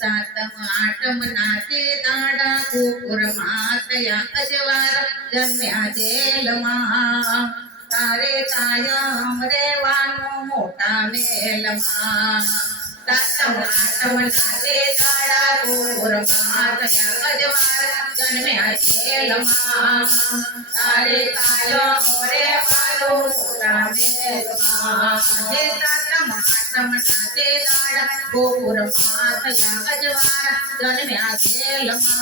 सातम आठम नाते दाडा गोपुर मातया अजवार जन्म्या जेलमा तारे कायम रेवानो मोठा मेलमा सातम आठम नाते दाडा गोपुर मातया अजवार जन्म्या जेलमा तारे कायम रेवानो मोठा मेलमा हे सातम आठम नाते दाडा गोपुर मातया अजवार जन्म्या जेलमा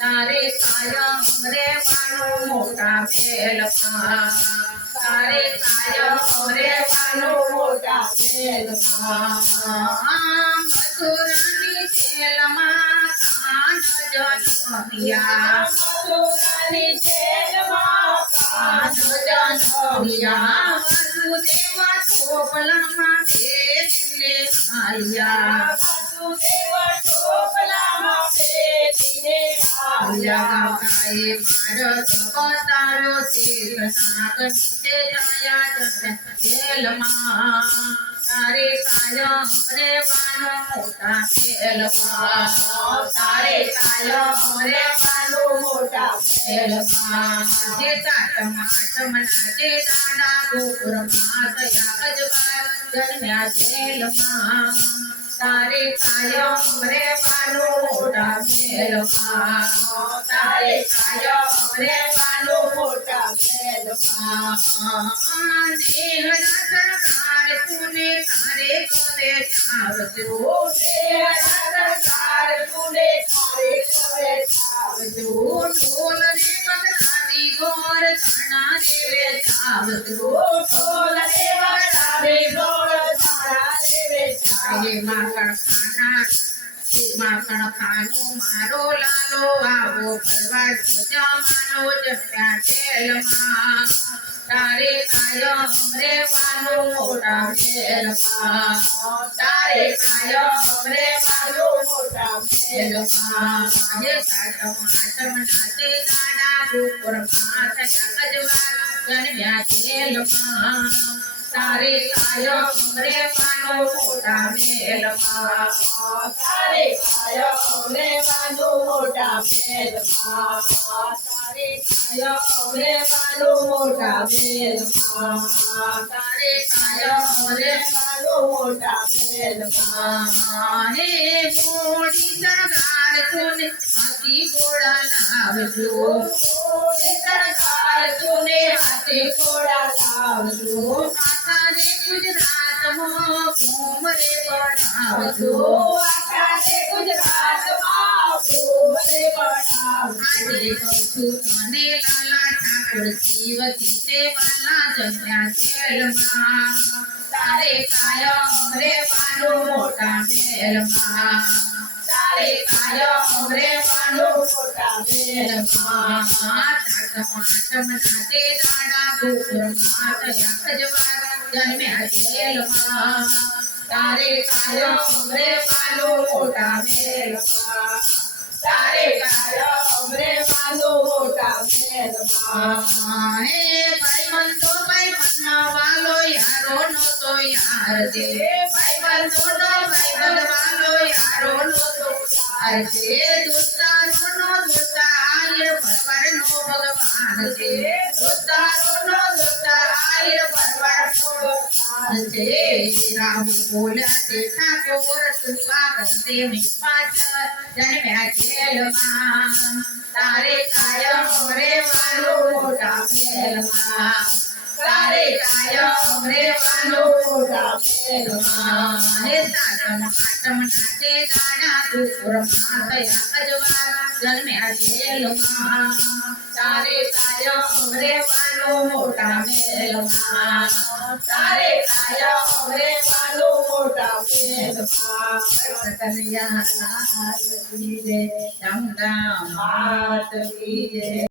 तारे कायम रेवानो मोठा मेलमा तारे कायम रेवानो मोठा मेलमा मथुरानी जेलमा कान जनमिया मथुरानी जेलमा कान जनमिया वसुदेव टोपलामा भेदिने आया वसुदेव टोपलामा भेदिने आया गाये मारत बतारो तीर्थनाथ नीचे जाया जन जेलमा तारे कायम रेवानो मोठा मेलमा तारे कायम रेवानो मोठा मेलमा हे सातम आठम नाते दाडा गोपुर मातया अजवार जन्म्या जेलमा तारे कायम रेवानो मोठा मेलमा तारे कायम रेवानो मोठा मेलमा नेहरा सरकार तूने तारे कवे चावतो नेहरा सरकार तूने तारे कवे चावतो ढोल रे बदलावी गोर धना देवे चावतो ढोल रे बदलावी गोर धना देवे चावतो माखण खानो मारो लालो आवो भरवाड़ जमानो जन्म्या जेलमा तारे कायम रेवानो मोठा मेलमा तारे कायम रेवानो मोठा मेलमा हे सातम आठम नाते दाडा गोपुर मातया अजवार जन्म्या जेलमा तारे कायम रेवानो मोठा मेलमा तारे कायम रेवानो मोठा मेलमा तारे कायम रेवानो मोठा मेलमा तारे कायम रेवानो मोठा मेलमा हे मोडी सरकार तूने हाथी घोड़ा लावજો मोडी सरकार तूने हाथी घोड़ा लावજો आखा रे गुजरात में घूम रे बढ़ावજો आखा रे गुजरात में घूम रे बढ़ावજો આજે કહું તને લાલા ઠાકોર જીવતી તે વાલા જન્મ્યા જેલમાં તારે કાયમ રેવાનો મોટા મેલમાં તારે કાયમ રેવાનો મોટા મેલમાં સાતમ આઠમ નાતે દાડા ગોપુર માતયા અજવાર જન્મ્યા જેલમાં તારે કાયમ રેવાનો મોટા મેલમાં તારે કાયમ રેવાનો મોટા મેલમાં હે ભાઈબંધો ભાઈબંધના વાલો યારો નો તો યાર છે ભાઈબંધો ભાઈબંધ વાલો યારો નો તો યાર છે દોસ્તારો નો દોસ્તાર ભરવાડ નો ભગવાન છે દોસ્તારો નો દોસ્તાર ભરવાડ નો ભગવાન છે રામ બોલ્યા તે ઠાકોર તું આગળ દેવી પાછળ જન્મ્યા જેલમાં તારે કાયમ રેવાનો મોટા મેલમાં તારે કાયમ રેવાનો મોટા મેલમાં હે સાતમ આઠમ નાતે દાડા ગોપુર માતયા અજવાર જન્મ્યા જેલમાં તારે કાયમ રેવાનો મોટા મેલમાં તારે કાયમ રેવાનો મોટા મેલમાં કનૈયા લાલ કી જય, ચામુંડા માત કી જય।